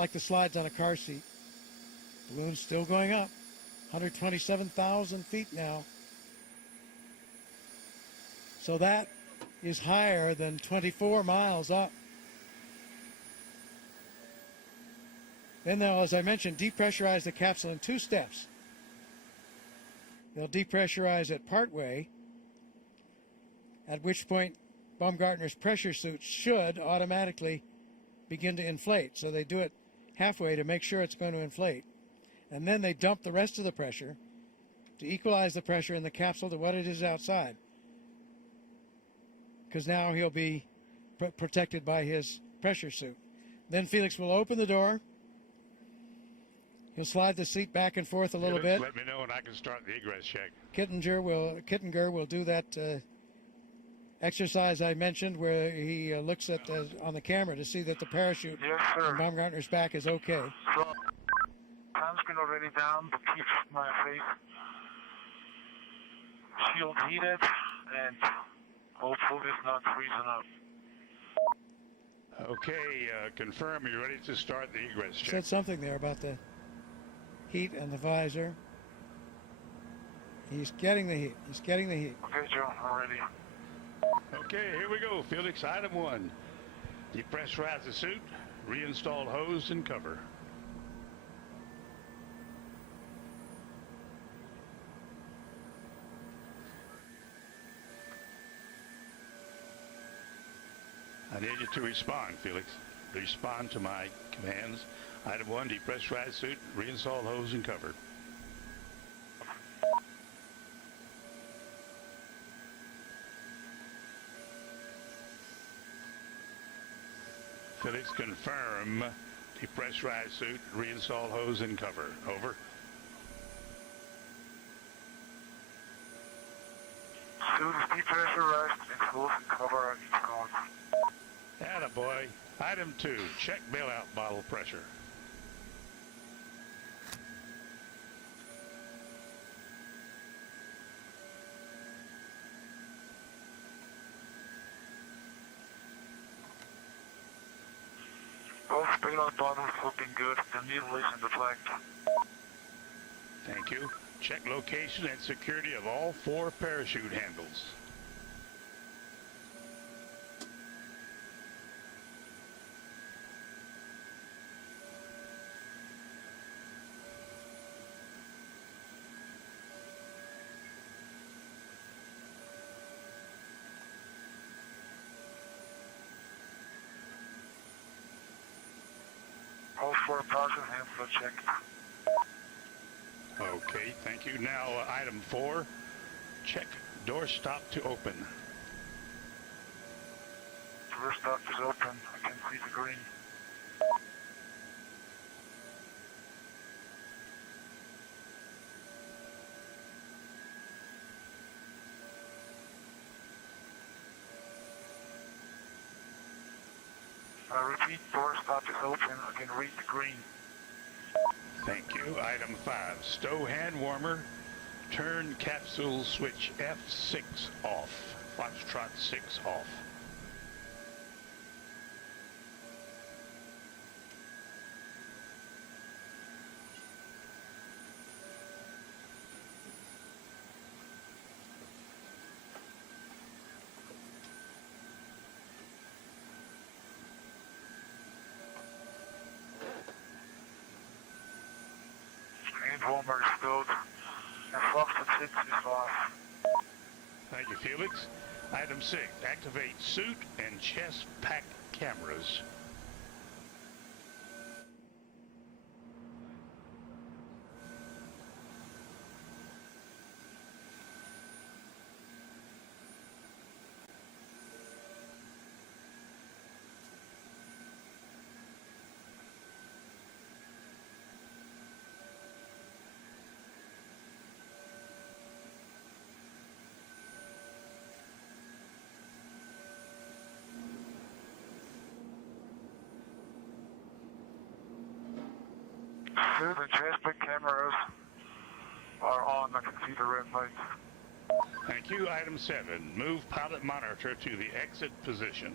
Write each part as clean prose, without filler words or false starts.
like the slides on a car seat. Balloon's still going up. 127,000 feet now. So that is higher than 24 miles up. Then they'll, as I mentioned, depressurize the capsule in 2 steps. They'll depressurize it partway, at which point Baumgartner's pressure suit should automatically begin to inflate. So they do it halfway to make sure it's going to inflate. And then they dump the rest of the pressure to equalize the pressure in the capsule to what it is outside. Because now he'll be protected by his pressure suit. Then Felix will open the door. He'll slide the seat back and forth a little bit. Let me know when I can start the egress check. Kittinger will do that exercise I mentioned where he looks at on the camera to see that the parachute on Baumgartner's back is okay. So, sunscreen already down, but keep my face shield heated, and hopefully it's not freezing up. Okay, confirm you're ready to start the egress check. Said something there about the heat and the visor. He's getting the heat. He's getting the heat. Okay, Joe, I'm ready. Okay, here we go. Felix, item 1. Depressurize the suit, reinstall hose and cover. I need you to respond, Felix. Respond to my commands. Item 1, depressurize suit, reinstall hose and cover. Felix, confirm. Depressurize suit, reinstall hose and cover. Over. Suit is depressurized and hose and cover is gone. Attaboy. Item 2, check bailout bottle pressure. Both bailout bottles looking good. The needle is in the flag. Thank you. Check location and security of all 4 parachute handles. All 4 parachute handles are checked. Okay, thank you. Now, item 4, check door stop to open. Door stop is open. I can see the green. I repeat, door stop is open. I can read the green. Thank you. Item 5, stow hand warmer. Turn capsule switch F6 off. Foxtrot 6 off. Hand warmer is stowed. And Foxtrot 6 is off. Thank you, Felix. Item 6, activate suit and chest pack cameras. Suit and chest pack cameras are on. I can see the red lights. Thank you. Item 7, move pilot monitor to the exit position.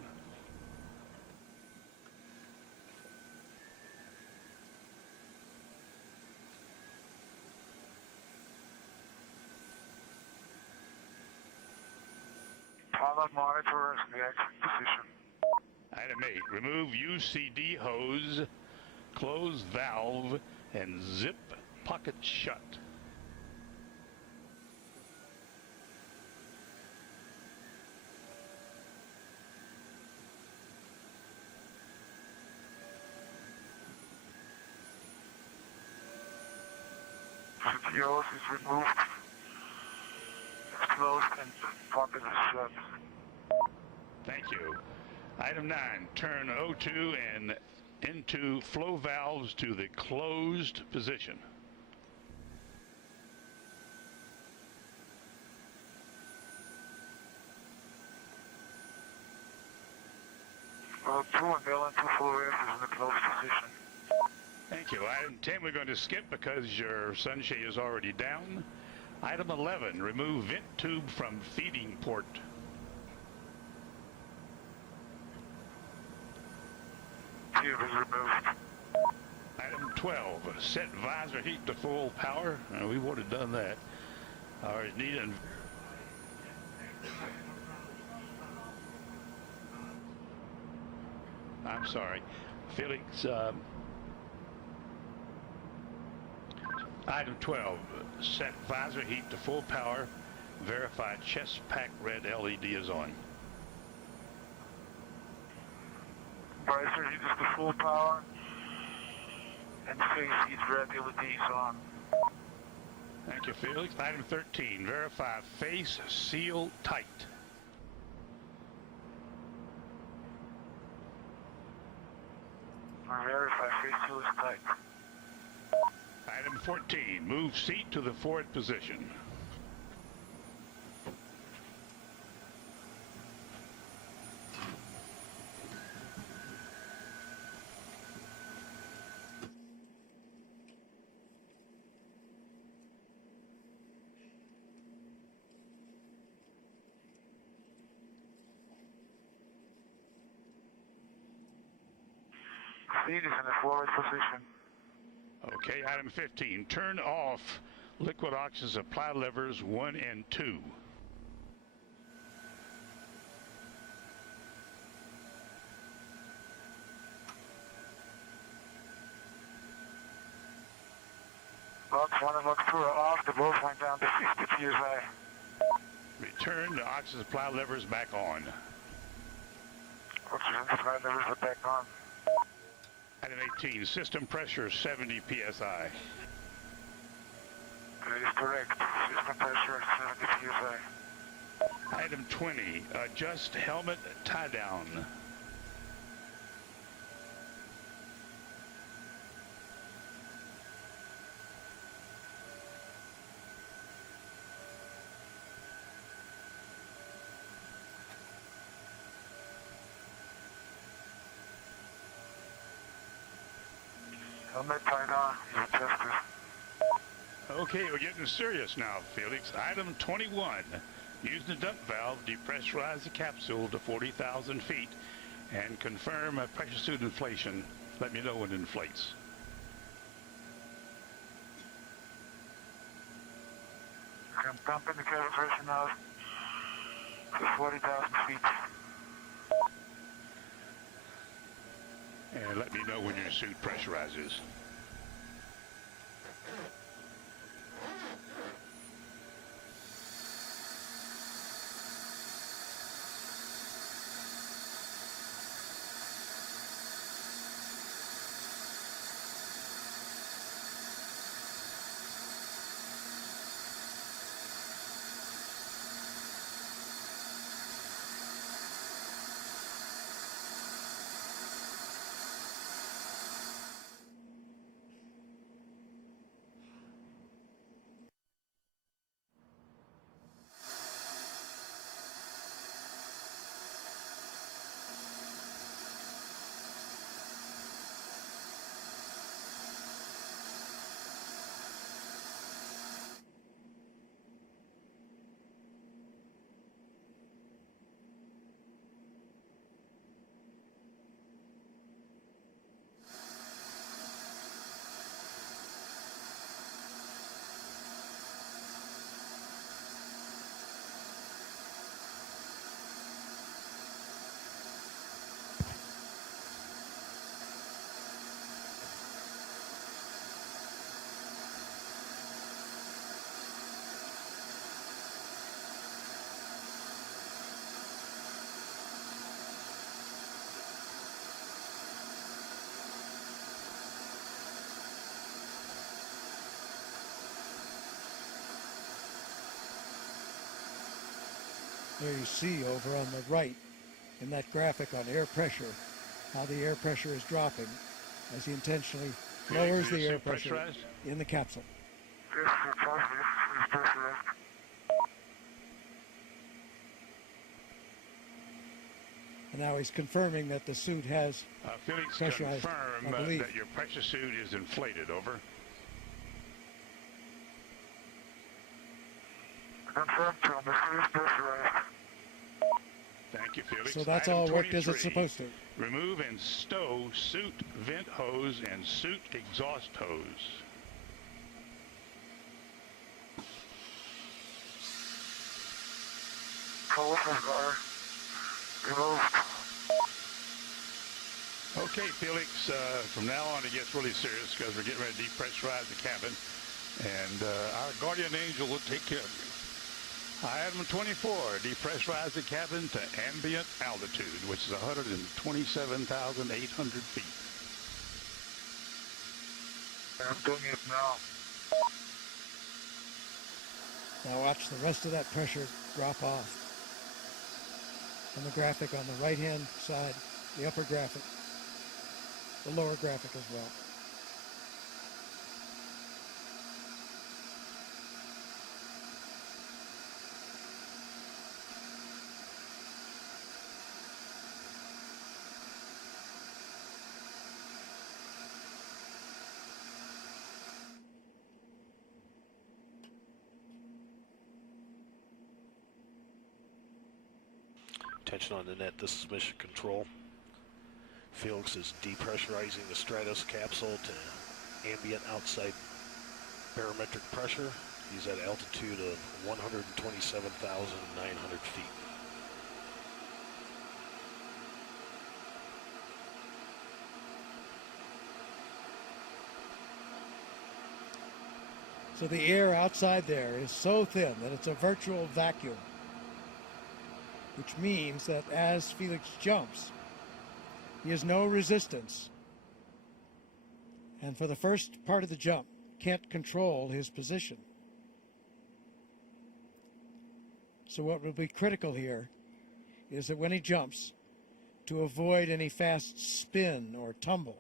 Pilot monitors the exit position. Item 8, remove UCD hose, close valve, and zip pocket shut. The hose is removed. It's closed and pocket is shut. Thank you. Item 9, turn O2 and into flow valves to the closed position. Well, 2 and L and 2 flow air is in the closed position. Thank you. Item 10 we're going to skip because your sunshade is already down. Item 11, remove vent tube from feeding port. Tube is removed. Item 12, set visor heat to full power. We would have done that. Or is needed. I'm sorry. Felix, item 12, set visor heat to full power. Verify chest pack red LED is on. Visor heat is to full power. And face heat red LED is on. Thank you, Felix. Item 13, verify face seal tight. Verify face seal is tight. Item 14, move seat to the forward position. Seat is in the forward position. Okay, item 15, turn off liquid oxygen supply levers 1 and 2. Box 1 and box 2 are off. The both went down to 50 psi. Return the oxygen supply levers back on. Oxygen supply levers are back on. Item 18, system pressure 70 psi. That is correct. System pressure 70 psi. Item 20, adjust helmet tie down. Helmet tied on. Is adjusted. Okay, we're getting serious now, Felix. Item 21, use the dump valve, depressurize the capsule to 40,000 feet, and confirm a pressure suit inflation. Let me know when it inflates. I'm pumping the cabin pressure now to 40,000 feet. And let me know when your suit pressurizes. There you see over on the right in that graphic on air pressure how the air pressure is dropping as he intentionally lowers the air pressure Pressurized? in the capsule. Yes, it's pressurized. And now he's confirming that the suit has Felix, pressurized, confirm I believe. that your pressure suit is inflated. Over. Confirmed to him, the suit is pressurized. Thank you, Felix. So that's Item all worked as it's 23, supposed to. Remove and stow suit vent hose and suit exhaust hose. Collision guard removed. Okay, Felix, from now on it gets really serious because we're getting ready to depressurize the cabin, and our guardian angel will take care of you. Item 24, depressurize the cabin to ambient altitude, which is 127,800 feet. I'm doing it now. Now watch the rest of that pressure drop off. On the graphic on the right-hand side, the upper graphic, the lower graphic as well. Attention on the net, this is Mission Control. Felix is depressurizing the Stratos capsule to ambient outside barometric pressure. He's at altitude of 127,900 feet. So the air outside there is so thin that it's a virtual vacuum, which means that as Felix jumps, he has no resistance. And for the first part of the jump, can't control his position. So what will be critical here is that when he jumps, to avoid any fast spin or tumble.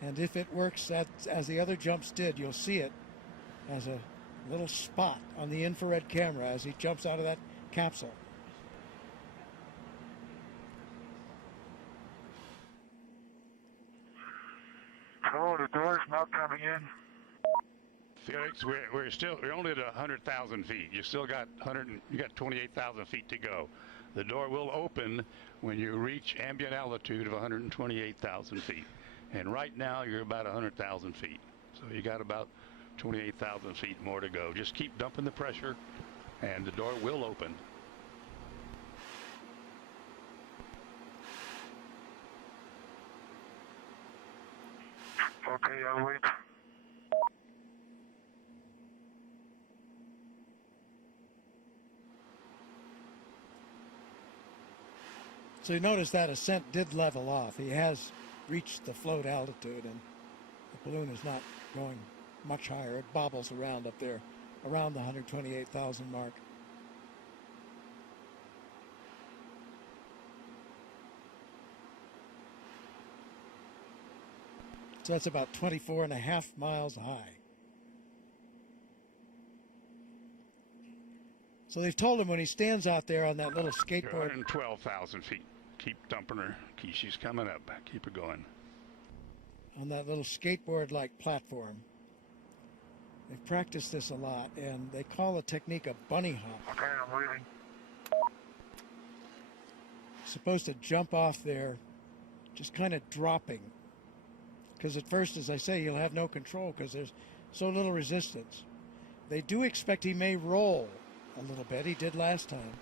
And if it works as the other jumps did, you'll see it as a little spot on the infrared camera as he jumps out of that capsule. Oh, the door's not coming in. Felix, we're only at 100,000 feet. You still got 28,000 feet to go. The door will open when you reach ambient altitude of 128,000 feet. And right now you're about 100,000 feet. So you got about 28,000 feet more to go. Just keep dumping the pressure and the door will open. Okay, I'll wait. So you notice that ascent did level off. He has reached the float altitude and the balloon is not going much higher. It bobbles around up there around the 128,000 mark. So that's about 24.5 miles high. So they've told him when he stands out there on that little You're skateboard. 112,000 feet. Keep dumping her. She's coming up. Keep her going. On that little skateboard-like platform. They've practiced this a lot, and they call the technique a bunny hop. Okay, I'm waiting. Supposed to jump off there, just kind of dropping. Because at first, as I say, he'll have no control because there's so little resistance. They do expect he may roll a little bit. He did last time.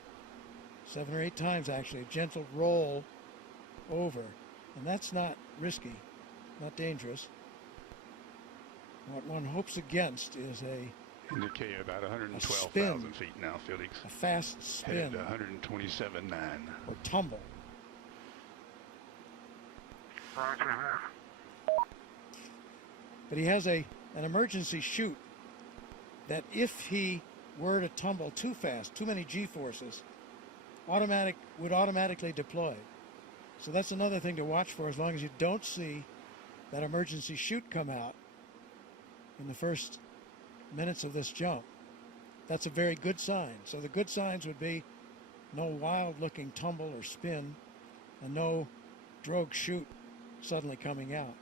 7 or 8 times, actually. A gentle roll over. And that's not risky, not dangerous. What one hopes against is Indicate about 112,000 feet now, Felix. a fast Headed spin to 127.9. or tumble. Roger. But he has an emergency chute that if he were to tumble too fast, too many G-forces, would automatically deploy. So that's another thing to watch for, as long as you don't see that emergency chute come out in the first minutes of this jump. That's a very good sign. So the good signs would be no wild-looking tumble or spin, and no drogue chute suddenly coming out.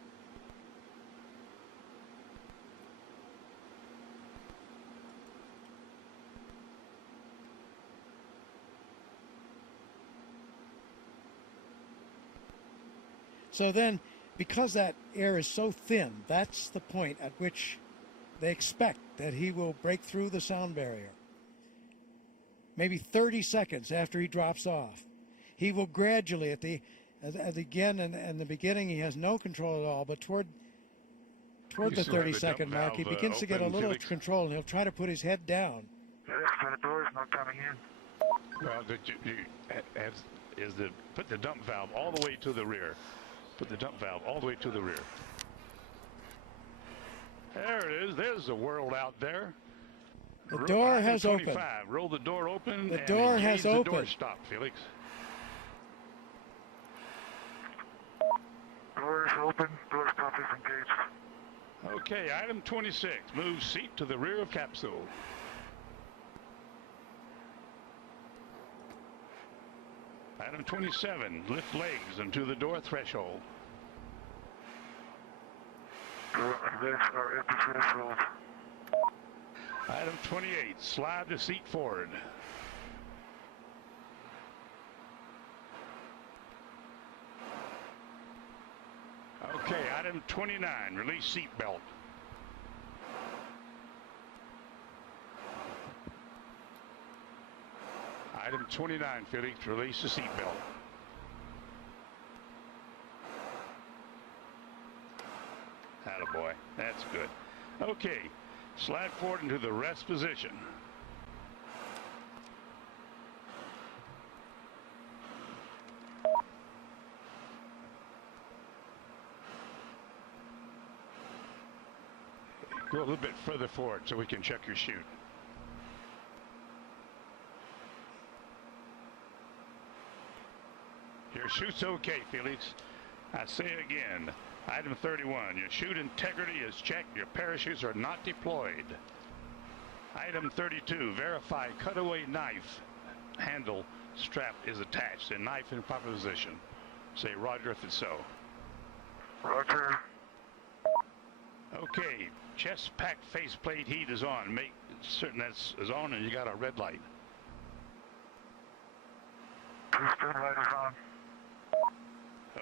So then, because that air is so thin, that's the point at which they expect that he will break through the sound barrier. Maybe 30 seconds after he drops off, he will gradually, at the beginning, he has no control at all, but toward the 30-second mark, he begins to get a little control, and he'll try to put his head down. Yes, the door's not coming in. Well, put the dump valve all the way to the rear. Put the dump valve all the way to the rear. There it is. There's the world out there. The door has opened. Roll the door open. The door has opened. The door stop, Felix. Door is open. Door stop is engaged. Okay, item 26. Move seat to the rear of capsule. Item 27. Lift legs into the door threshold. Legs are at the threshold. Item 28. Slide the seat forward. Okay, item 29. Release seat belt. Item 29, Felix, release the seat belt. Attaboy, that's good. Okay, slide forward into the rest position. Go a little bit further forward so we can check your chute. Your chute's okay, Felix. I say it again. Item 31, your chute integrity is checked. Your parachutes are not deployed. Item 32, verify cutaway knife handle strap is attached and knife in proper position. Say Roger if it's so. Roger. Okay, chest pack faceplate heat is on. Make certain that's is on and you got a red light. Piston light is on.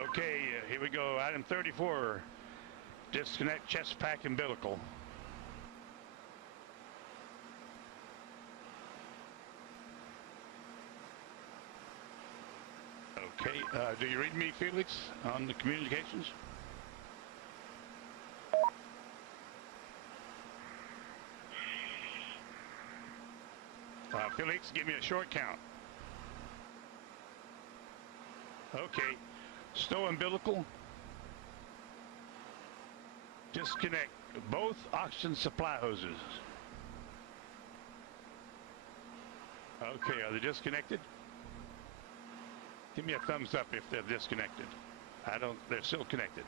Okay, here we go. Item 34, disconnect chest pack umbilical. Okay, do you read me, Felix, on the communications? Felix, give me a short count. Okay. Stow umbilical. Disconnect both oxygen supply hoses. Okay, are they disconnected? Give me a thumbs up if they're disconnected. They're still connected.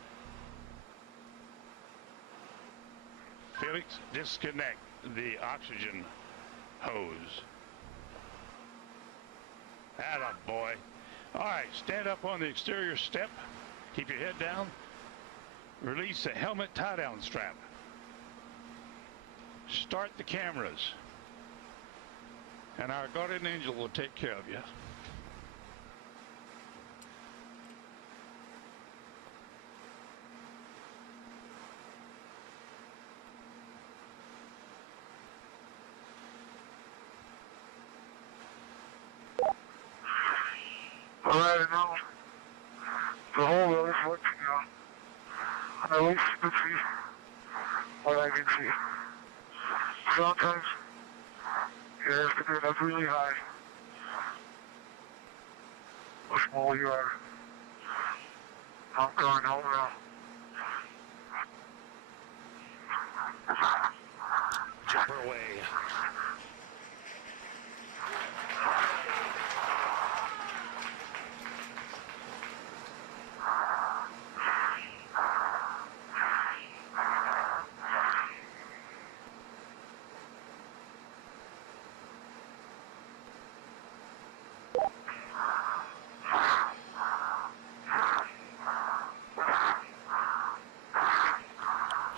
Felix, disconnect the oxygen hose. Attaboy. All right, stand up on the exterior step. Keep your head down. Release the helmet tie-down strap. Start the cameras. And our guardian angel will take care of you. All right, now the whole road is working now. And at least you can see what I can see. Sometimes you have to get up really high. How small you are. I'm going home now. Jumper away.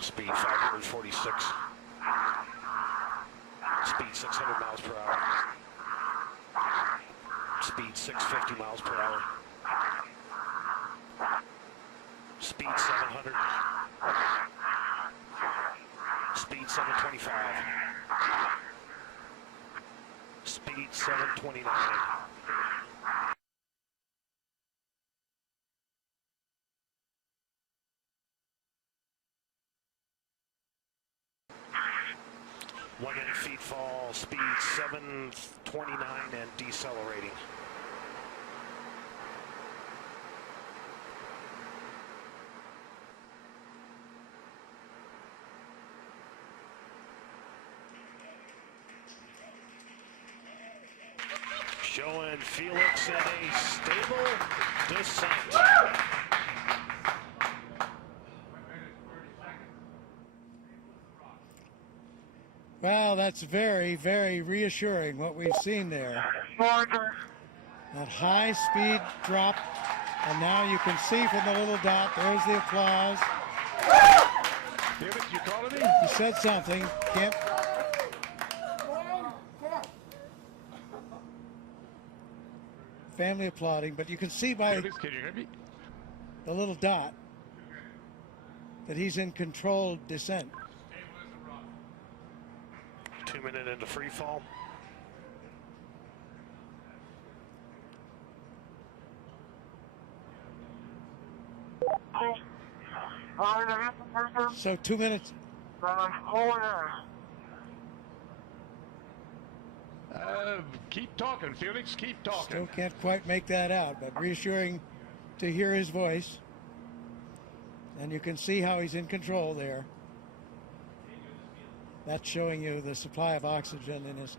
Speed 546. Speed 600 miles per hour. Speed 650 miles per hour. Speed 700. Speed 725. Speed 729. One minute feet fall, speed 729 and decelerating. Showing Felix in a stable descent. Well, that's very, very reassuring what we've seen there. That high speed drop, and now you can see from the little dot, there's the applause. Felix, you calling me? He said something, can't. Family applauding, but you can see by Felix, can you hear me? the little dot that he's in controlled descent. 2 minutes into free fall. So 2 minutes. Keep talking, Felix. Keep talking. Still can't quite make that out, but reassuring to hear his voice. And you can see how he's in control there. That's showing you the supply of oxygen in his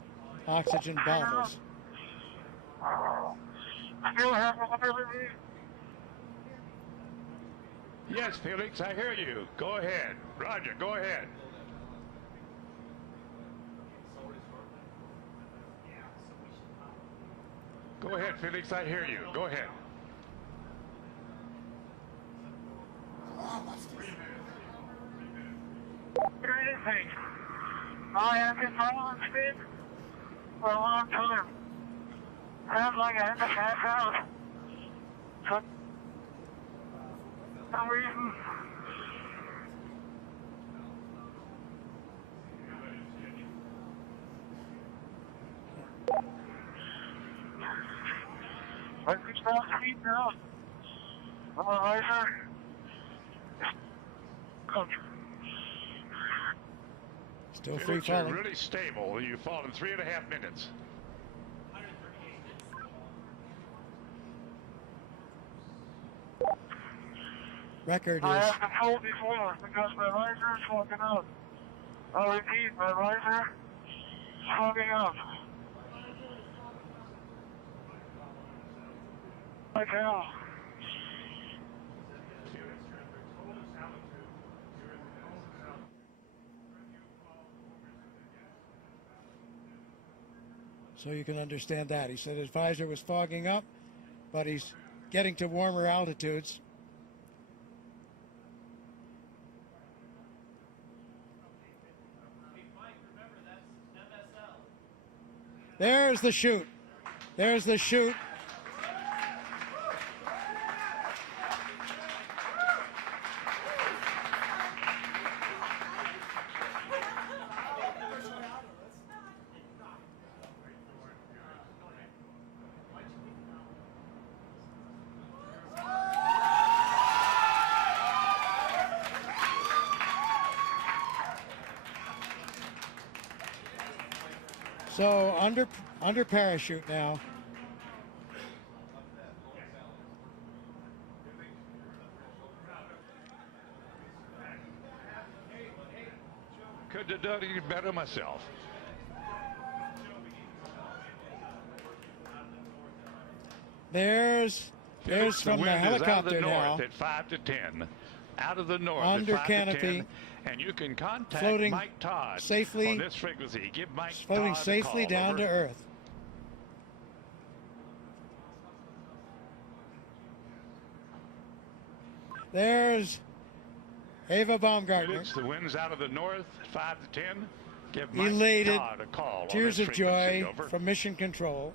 oxygen bottles. Yes, Felix, I hear you. Go ahead. Roger, go ahead. Go ahead, Felix, I hear you. Go ahead. I have been following speed for a long time. Sounds like I had to pass out. For some reason. I can stop speed now. I'm a riser. Still free Felix, you're falling. really stable. You've fallen 3.5 minutes. Record I is have been told before because my riser is smoking up. I'll repeat, my riser is smoking up. I tell. so you can understand that. He said his visor was fogging up, but he's getting to warmer altitudes. There's the chute. There's the chute. So under parachute now. Could have done it better myself. There's Felix, from the wind is out of helicopter the now. north at 5 to 10. Out of the north Under at 5 canopy. to 10. And you can contact Floating Mike Todd safely- on this frequency. Give Mike Floating Todd safely a call. down Over. to Earth. There's Ava Baumgartner, Felix, the wind's out of the north, 5 to 10. Give Mike elated, Todd a call on tears this of frequency. joy Over. from Mission Control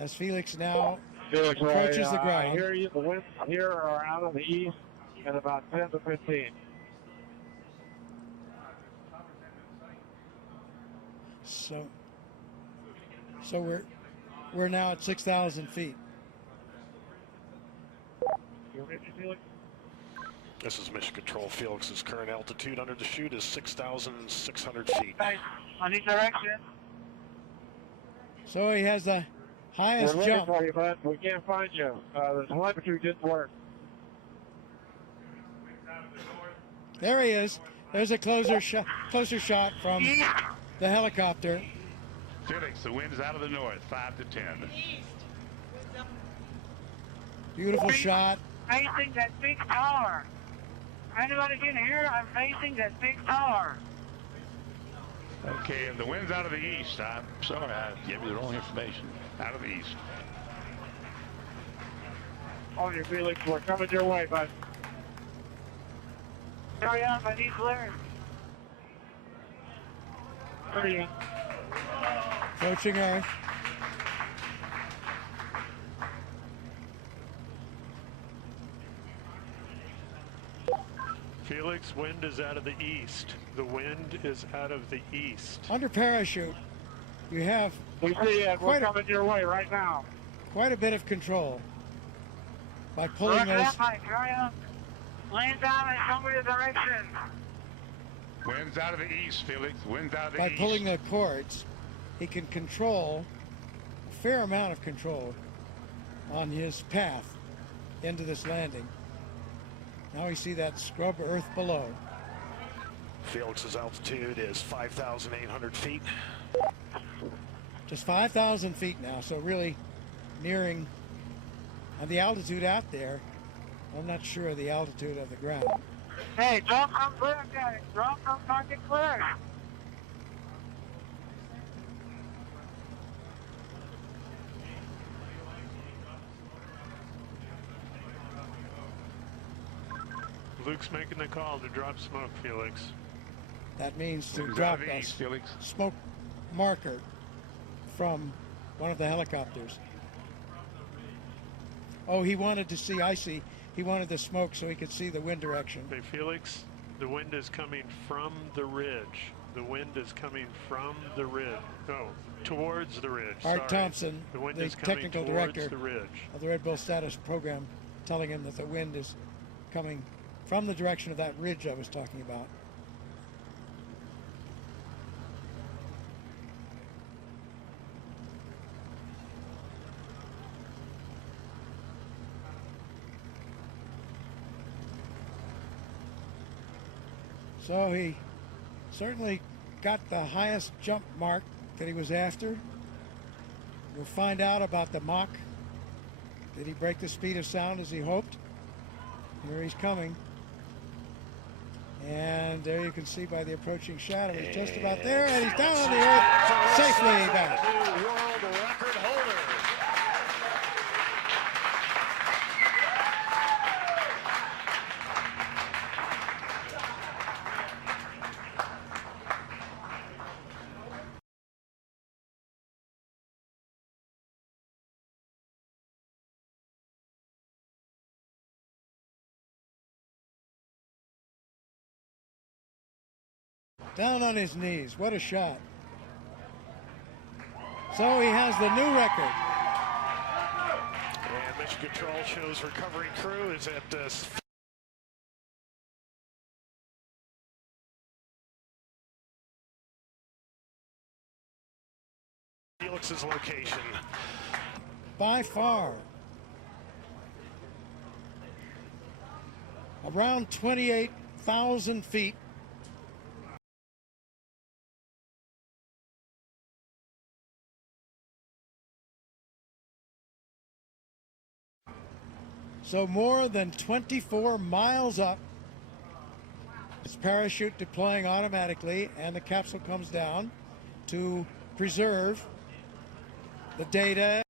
as Felix now Felix, approaches the I ground. hear you. The winds here are out of the east at about 10 to 15. So we're now at 6,000 feet. You ready, Felix? This is Mission Control. Felix's current altitude under the chute is 6,600 feet. Hey, on each direction. So he has the highest We're looking jump. for you, bud. We can't find you. The telemetry didn't work. There he is. There's a closer shot from the helicopter. Felix, the wind's out of the north, 5 to 10. Beautiful shot. Facing that big tower. Anybody can hear? I'm facing that big tower. Okay, and the wind's out of the east. I'm sorry, I gave you the wrong information. Out of the east. On your Felix, we're coming your way, bud. Hurry up, I need clearance. Hurry up. Approaching Earth. Felix, wind is out of the east. The wind is out of the east. Under parachute, you have We see it. We're coming your way right now. quite a bit of control by pulling Look those. up, Mike. Hurry up. Land down and show me the direction. Wind's out of the east, Felix. Wind's out of the By east. pulling the cords, he can control a fair amount of control on his path into this landing. Now we see that scrub earth below. Felix's altitude is 5,800 feet. Just 5,000 feet now, so really nearing, and the altitude out there, I'm not sure of the altitude of the ground. Hey, drop from clear, guys. Drop from target clear. Luke's making the call to drop smoke, Felix. That means to Wind's out drop of the a east, Felix. smoke marker from one of the helicopters. Oh, he wanted to see, I see. He wanted the smoke so he could see the wind direction. Hey, Felix, the wind is coming from the ridge. The wind is coming from the ridge. No, towards the ridge. Art Sorry. Thompson, The wind the is coming technical towards director the ridge. of the Red Bull status program, telling him that the wind is coming from the direction of that ridge I was talking about. So he certainly got the highest jump mark that he was after. We'll find out about the Mach. Did he break the speed of sound as he hoped? Here he's coming. And there you can see by the approaching shadow, he's just about there, and he's down on the earth, safely back. New world record holder. Down on his knees. What a shot. So he has the new record. And Mission Control shows recovery crew is at Felix's location. By far. Around 28,000 feet. So more than 24 miles up. It's parachute deploying automatically, and the capsule comes down to preserve the data.